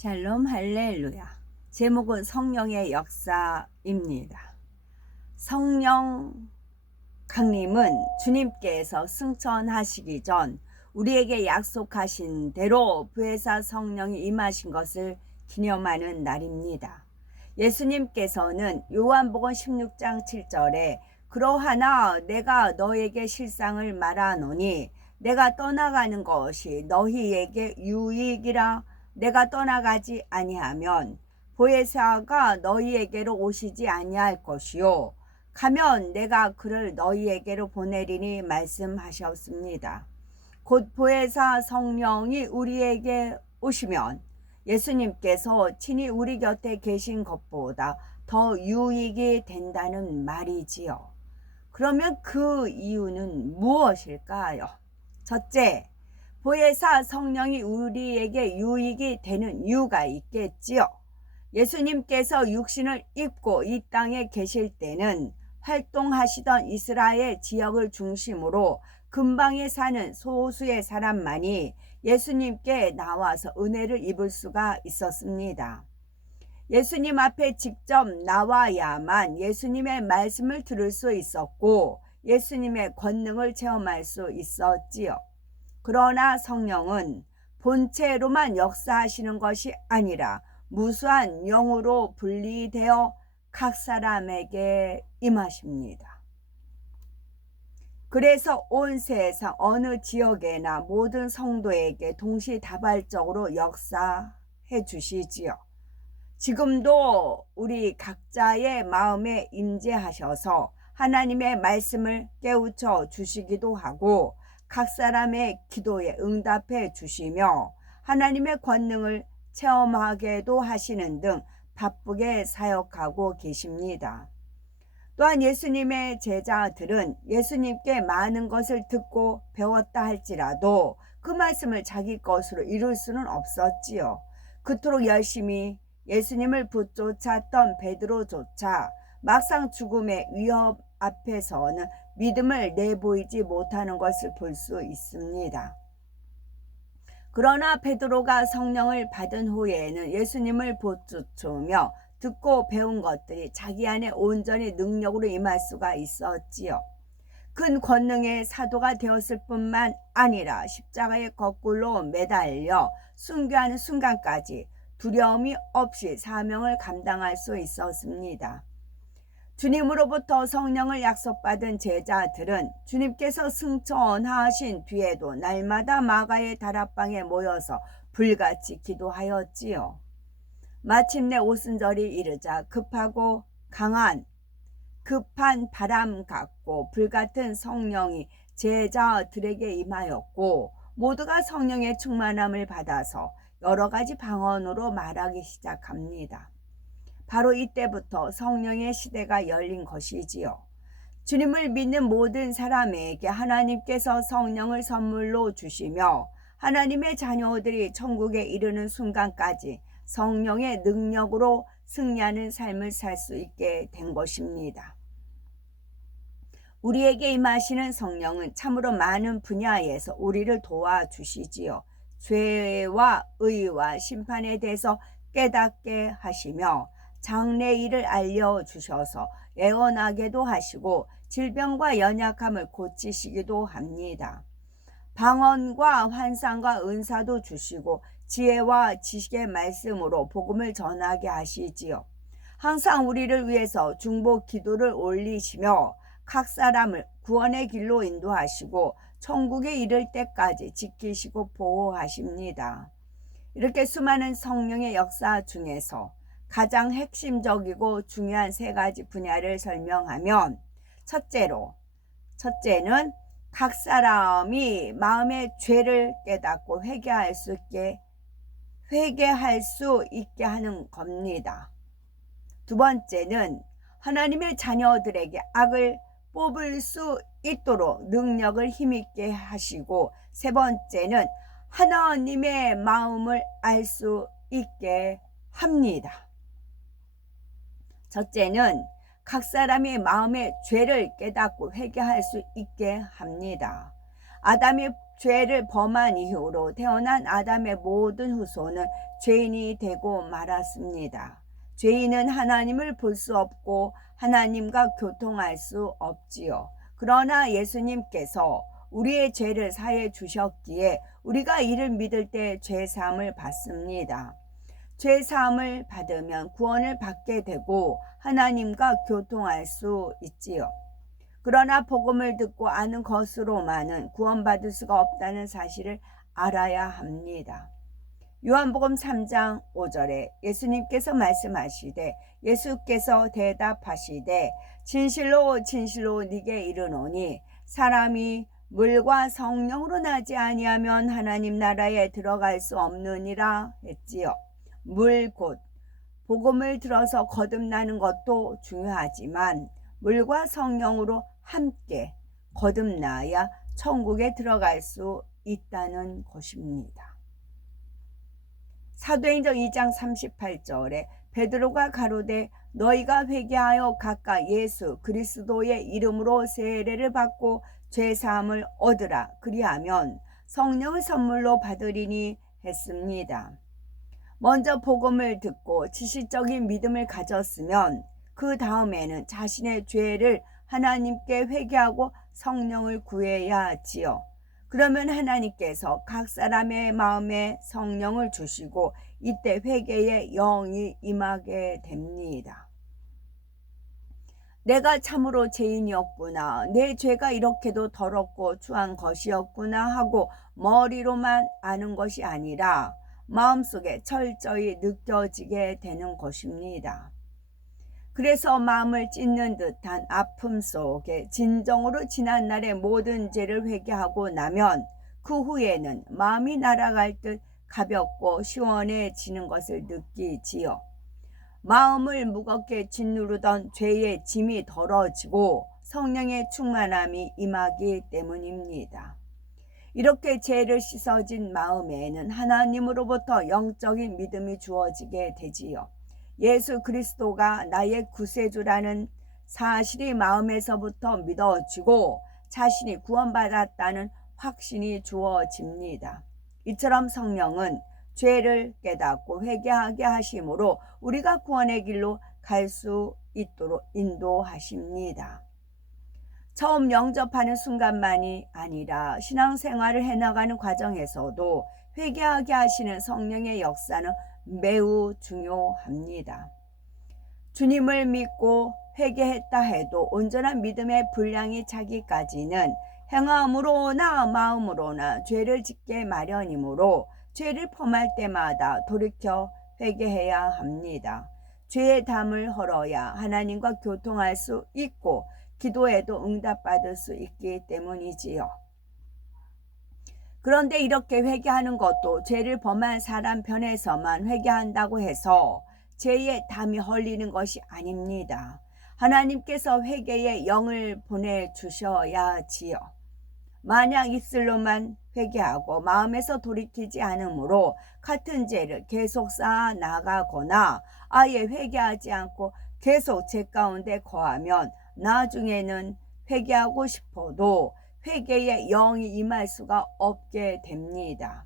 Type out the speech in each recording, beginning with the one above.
샬롬 할렐루야. 제목은 성령의 역사입니다. 성령 강림은 주님께서 승천하시기 전 우리에게 약속하신 대로 부혜사 성령이 임하신 것을 기념하는 날입니다. 예수님께서는 요한복음 16장 7절에 그러하나 내가 너에게 실상을 말하노니 내가 떠나가는 것이 너희에게 유익이라. 내가 떠나가지 아니하면 보혜사가 너희에게로 오시지 아니할 것이요 가면 내가 그를 너희에게로 보내리니 말씀하셨습니다. 곧 보혜사 성령이 우리에게 오시면 예수님께서 친히 우리 곁에 계신 것보다 더 유익이 된다는 말이지요. 그러면 그 이유는 무엇일까요? 첫째, 보혜사 성령이 우리에게 유익이 되는 이유가 있겠지요. 예수님께서 육신을 입고 이 땅에 계실 때는 활동하시던 이스라엘 지역을 중심으로 근방에 사는 소수의 사람만이 예수님께 나와서 은혜를 입을 수가 있었습니다. 예수님 앞에 직접 나와야만 예수님의 말씀을 들을 수 있었고 예수님의 권능을 체험할 수 있었지요. 그러나 성령은 본체로만 역사하시는 것이 아니라 무수한 영으로 분리되어 각 사람에게 임하십니다. 그래서 온 세상 어느 지역에나 모든 성도에게 동시다발적으로 역사해 주시지요. 지금도 우리 각자의 마음에 임재하셔서 하나님의 말씀을 깨우쳐 주시기도 하고 각 사람의 기도에 응답해 주시며 하나님의 권능을 체험하게도 하시는 등 바쁘게 사역하고 계십니다. 또한 예수님의 제자들은 예수님께 많은 것을 듣고 배웠다 할지라도 그 말씀을 자기 것으로 이룰 수는 없었지요. 그토록 열심히 예수님을 붙쫓았던 베드로조차 막상 죽음의 위협 앞에서는 믿음을 내보이지 못하는 것을 볼 수 있습니다. 그러나 베드로가 성령을 받은 후에는 예수님을 붙쫓으며 듣고 배운 것들이 자기 안에 온전히 능력으로 임할 수가 있었지요. 큰 권능의 사도가 되었을 뿐만 아니라 십자가에 거꾸로 매달려 순교하는 순간까지 두려움이 없이 사명을 감당할 수 있었습니다. 주님으로부터 성령을 약속받은 제자들은 주님께서 승천하신 뒤에도 날마다 마가의 다락방에 모여서 불같이 기도하였지요. 마침내 오순절이 이르자 급한 바람 같고 불같은 성령이 제자들에게 임하였고 모두가 성령의 충만함을 받아서 여러 가지 방언으로 말하기 시작합니다. 바로 이때부터 성령의 시대가 열린 것이지요. 주님을 믿는 모든 사람에게 하나님께서 성령을 선물로 주시며 하나님의 자녀들이 천국에 이르는 순간까지 성령의 능력으로 승리하는 삶을 살 수 있게 된 것입니다. 우리에게 임하시는 성령은 참으로 많은 분야에서 우리를 도와주시지요. 죄와 의와 심판에 대해서 깨닫게 하시며 장래일을 알려주셔서 예언하게도 하시고 질병과 연약함을 고치시기도 합니다. 방언과 환상과 은사도 주시고 지혜와 지식의 말씀으로 복음을 전하게 하시지요. 항상 우리를 위해서 중보 기도를 올리시며 각 사람을 구원의 길로 인도하시고 천국에 이를 때까지 지키시고 보호하십니다. 이렇게 수많은 성령의 역사 중에서 가장 핵심적이고 중요한 세 가지 분야를 설명하면 첫째는 각 사람이 마음의 죄를 깨닫고 회개할 수 있게 하는 겁니다. 두 번째는 하나님의 자녀들에게 악을 뽑을 수 있도록 능력을 힘있게 하시고 세 번째는 하나님의 마음을 알 수 있게 합니다. 첫째는 각 사람의 마음의 죄를 깨닫고 회개할 수 있게 합니다. 아담이 죄를 범한 이후로 태어난 아담의 모든 후손은 죄인이 되고 말았습니다. 죄인은 하나님을 볼 수 없고 하나님과 교통할 수 없지요. 그러나 예수님께서 우리의 죄를 사해 주셨기에 우리가 이를 믿을 때 죄 사함을 받습니다. 죄 사함을 받으면 구원을 받게 되고 하나님과 교통할 수 있지요. 그러나 복음을 듣고 아는 것으로만은 구원받을 수가 없다는 사실을 알아야 합니다. 요한복음 3장 5절에 예수님께서 말씀하시되 예수께서 대답하시되 진실로 진실로 네게 이르노니 사람이 물과 성령으로 나지 아니하면 하나님 나라에 들어갈 수 없느니라 했지요. 물 곧 복음을 들어서 거듭나는 것도 중요하지만 물과 성령으로 함께 거듭나야 천국에 들어갈 수 있다는 것입니다. 사도행전 2장 38절에 베드로가 가로되 너희가 회개하여 각각 예수 그리스도의 이름으로 세례를 받고 죄사함을 얻으라 그리하면 성령을 선물로 받으리니 했습니다. 먼저 복음을 듣고 지식적인 믿음을 가졌으면 그 다음에는 자신의 죄를 하나님께 회개하고 성령을 구해야 하지요. 그러면 하나님께서 각 사람의 마음에 성령을 주시고 이때 회개의 영이 임하게 됩니다. 내가 참으로 죄인이었구나. 내 죄가 이렇게도 더럽고 추한 것이었구나 하고 머리로만 아는 것이 아니라 마음속에 철저히 느껴지게 되는 것입니다. 그래서 마음을 찢는 듯한 아픔 속에 진정으로 지난날의 모든 죄를 회개하고 나면 그 후에는 마음이 날아갈 듯 가볍고 시원해지는 것을 느끼지요. 마음을 무겁게 짓누르던 죄의 짐이 덜어지고 성령의 충만함이 임하기 때문입니다. 이렇게 죄를 씻어진 마음에는 하나님으로부터 영적인 믿음이 주어지게 되지요. 예수 그리스도가 나의 구세주라는 사실이 마음에서부터 믿어지고 자신이 구원받았다는 확신이 주어집니다. 이처럼 성령은 죄를 깨닫고 회개하게 하심으로 우리가 구원의 길로 갈 수 있도록 인도하십니다. 처음 영접하는 순간만이 아니라 신앙생활을 해나가는 과정에서도 회개하게 하시는 성령의 역사는 매우 중요합니다. 주님을 믿고 회개했다 해도 온전한 믿음의 분량이 차기까지는 행함으로나 마음으로나 죄를 짓게 마련이므로 죄를 범할 때마다 돌이켜 회개해야 합니다. 죄의 담을 헐어야 하나님과 교통할 수 있고 기도에도 응답받을 수 있기 때문이지요. 그런데 이렇게 회개하는 것도 죄를 범한 사람 편에서만 회개한다고 해서 죄의 담이 헐리는 것이 아닙니다. 하나님께서 회개의 영을 보내주셔야지요. 만약 입술로만 회개하고 마음에서 돌이키지 않으므로 같은 죄를 계속 쌓아 나가거나 아예 회개하지 않고 계속 죄 가운데 거하면 나중에는 회개하고 싶어도 회개의 영이 임할 수가 없게 됩니다.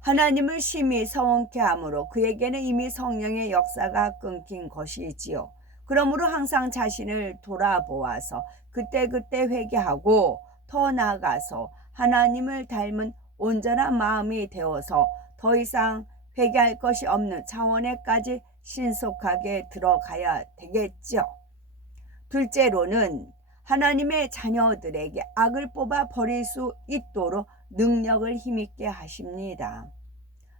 하나님을 심히 서원케 하므로 그에게는 이미 성령의 역사가 끊긴 것이지요. 그러므로 항상 자신을 돌아보아서 그때그때 회개하고 더 나아가서 하나님을 닮은 온전한 마음이 되어서 더 이상 회개할 것이 없는 차원에까지 신속하게 들어가야 되겠죠. 둘째로는 하나님의 자녀들에게 악을 뽑아 버릴 수 있도록 능력을 힘있게 하십니다.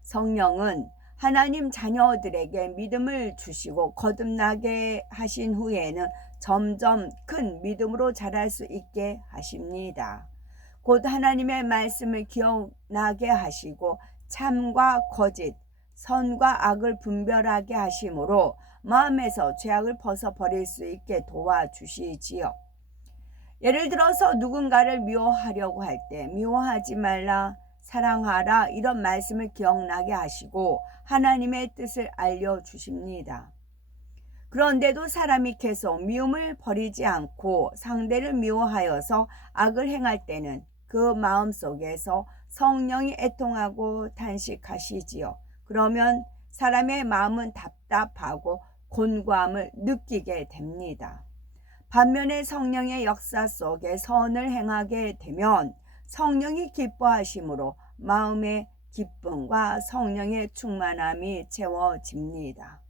성령은 하나님 자녀들에게 믿음을 주시고 거듭나게 하신 후에는 점점 큰 믿음으로 자랄 수 있게 하십니다. 곧 하나님의 말씀을 기억나게 하시고 참과 거짓, 선과 악을 분별하게 하심으로 마음에서 죄악을 벗어버릴 수 있게 도와주시지요. 예를 들어서 누군가를 미워하려고 할 때 미워하지 말라, 사랑하라 이런 말씀을 기억나게 하시고 하나님의 뜻을 알려주십니다. 그런데도 사람이 계속 미움을 버리지 않고 상대를 미워하여서 악을 행할 때는 그 마음 속에서 성령이 애통하고 탄식하시지요. 그러면 사람의 마음은 답답하고 곤고함을 느끼게 됩니다. 반면에 성령의 역사 속에 선을 행하게 되면 성령이 기뻐하심으로 마음의 기쁨과 성령의 충만함이 채워집니다.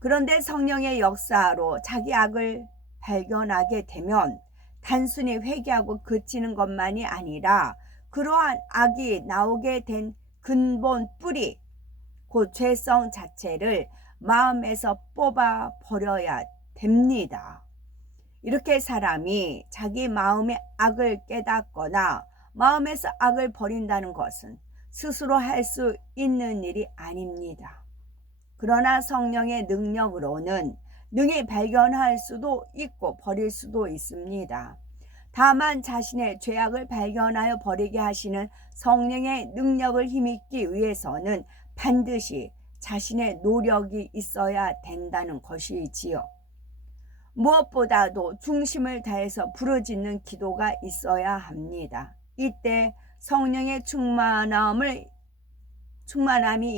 그런데 성령의 역사로 자기 악을 발견하게 되면 단순히 회개하고 그치는 것만이 아니라 그러한 악이 나오게 된 근본 뿌리, 그 죄성 자체를 마음에서 뽑아 버려야 됩니다. 이렇게 사람이 자기 마음의 악을 깨닫거나 마음에서 악을 버린다는 것은 스스로 할 수 있는 일이 아닙니다. 그러나 성령의 능력으로는 능히 발견할 수도 있고 버릴 수도 있습니다. 다만 자신의 죄악을 발견하여 버리게 하시는 성령의 능력을 힘입기 위해서는 반드시 자신의 노력이 있어야 된다는 것이지요. 무엇보다도 중심을 다해서 부르짖는 기도가 있어야 합니다. 이때 성령의 충만함이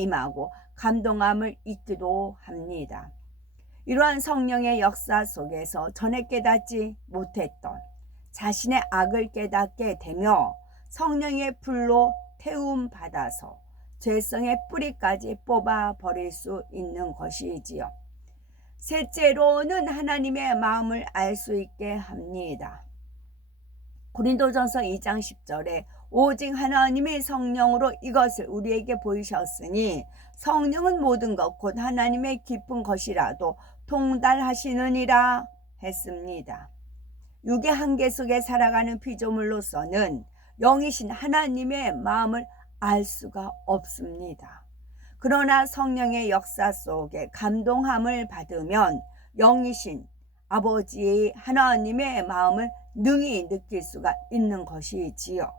임하고 감동함을 잊기도 합니다. 이러한 성령의 역사 속에서 전에 깨닫지 못했던 자신의 악을 깨닫게 되며 성령의 불로 태움 받아서 죄성의 뿌리까지 뽑아 버릴 수 있는 것이지요. 셋째로는 하나님의 마음을 알 수 있게 합니다. 고린도전서 2장 10절에 오직 하나님의 성령으로 이것을 우리에게 보이셨으니 성령은 모든 것 곧 하나님의 깊은 것이라도 통달하시느니라 했습니다. 육의 한계 속에 살아가는 피조물로서는 영이신 하나님의 마음을 알 수가 없습니다. 그러나 성령의 역사 속에 감동함을 받으면 영이신 아버지 하나님의 마음을 능히 느낄 수가 있는 것이지요.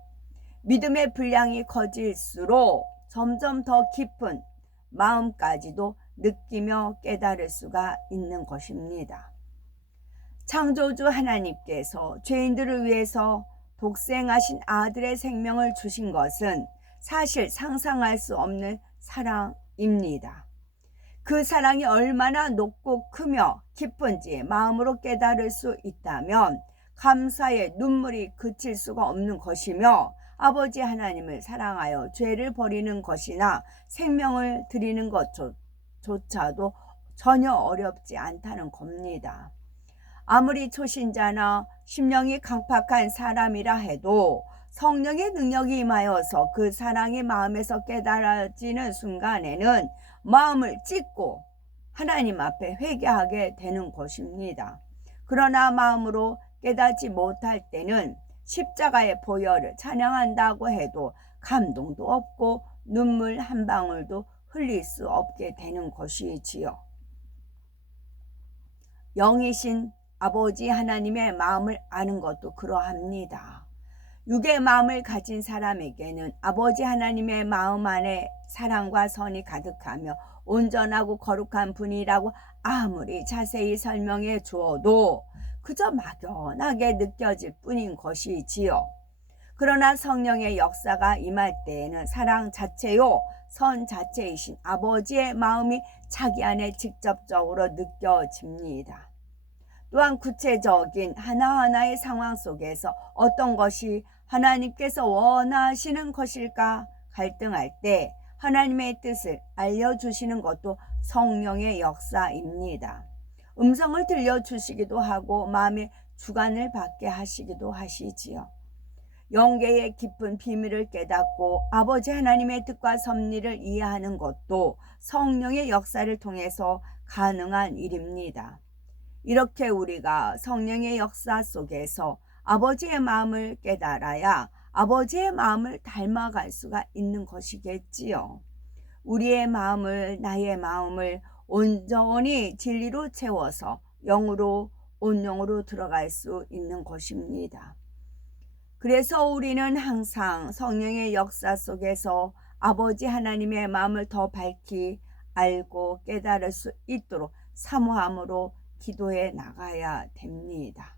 믿음의 분량이 커질수록 점점 더 깊은 마음까지도 느끼며 깨달을 수가 있는 것입니다. 창조주 하나님께서 죄인들을 위해서 독생하신 아들의 생명을 주신 것은 사실 상상할 수 없는 사랑입니다. 그 사랑이 얼마나 높고 크며 깊은지 마음으로 깨달을 수 있다면 감사의 눈물이 그칠 수가 없는 것이며 아버지 하나님을 사랑하여 죄를 버리는 것이나 생명을 드리는 것조차도 전혀 어렵지 않다는 겁니다. 아무리 초신자나 심령이 강팍한 사람이라 해도 성령의 능력이 임하여서 그 사랑이 마음에서 깨달아지는 순간에는 마음을 찢고 하나님 앞에 회개하게 되는 것입니다. 그러나 마음으로 깨닫지 못할 때는 십자가의 보혈을 찬양한다고 해도 감동도 없고 눈물 한 방울도 흘릴 수 없게 되는 것이지요. 영이신 아버지 하나님의 마음을 아는 것도 그러합니다. 육의 마음을 가진 사람에게는 아버지 하나님의 마음 안에 사랑과 선이 가득하며 온전하고 거룩한 분이라고 아무리 자세히 설명해 주어도 그저 막연하게 느껴질 뿐인 것이지요. 그러나 성령의 역사가 임할 때에는 사랑 자체요 선 자체이신 아버지의 마음이 자기 안에 직접적으로 느껴집니다. 또한 구체적인 하나하나의 상황 속에서 어떤 것이 하나님께서 원하시는 것일까 갈등할 때 하나님의 뜻을 알려주시는 것도 성령의 역사입니다. 음성을 들려주시기도 하고 마음의 주관을 받게 하시기도 하시지요. 영계의 깊은 비밀을 깨닫고 아버지 하나님의 뜻과 섭리를 이해하는 것도 성령의 역사를 통해서 가능한 일입니다. 이렇게 우리가 성령의 역사 속에서 아버지의 마음을 깨달아야 아버지의 마음을 닮아갈 수가 있는 것이겠지요. 우리의 마음을, 나의 마음을 온전히 진리로 채워서 영으로, 온영으로 들어갈 수 있는 것입니다. 그래서 우리는 항상 성령의 역사 속에서 아버지 하나님의 마음을 더 밝히 알고 깨달을 수 있도록 사모함으로 기도해 나가야 됩니다.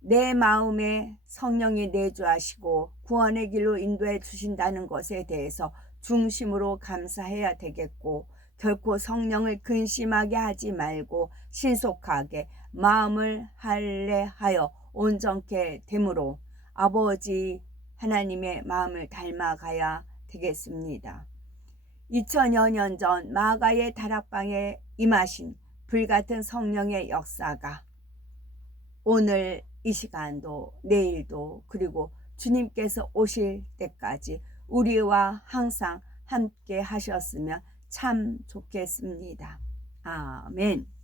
내 마음에 성령이 내주하시고 구원의 길로 인도해 주신다는 것에 대해서 중심으로 감사해야 되겠고, 결코 성령을 근심하게 하지 말고 신속하게 마음을 할례하여 온전케 됨으로 아버지 하나님의 마음을 닮아가야 되겠습니다. 2000여 년 전 마가의 다락방에 임하신 불같은 성령의 역사가 오늘 이 시간도 내일도 그리고 주님께서 오실 때까지 우리와 항상 함께 하셨으면 참 좋겠습니다. 아멘.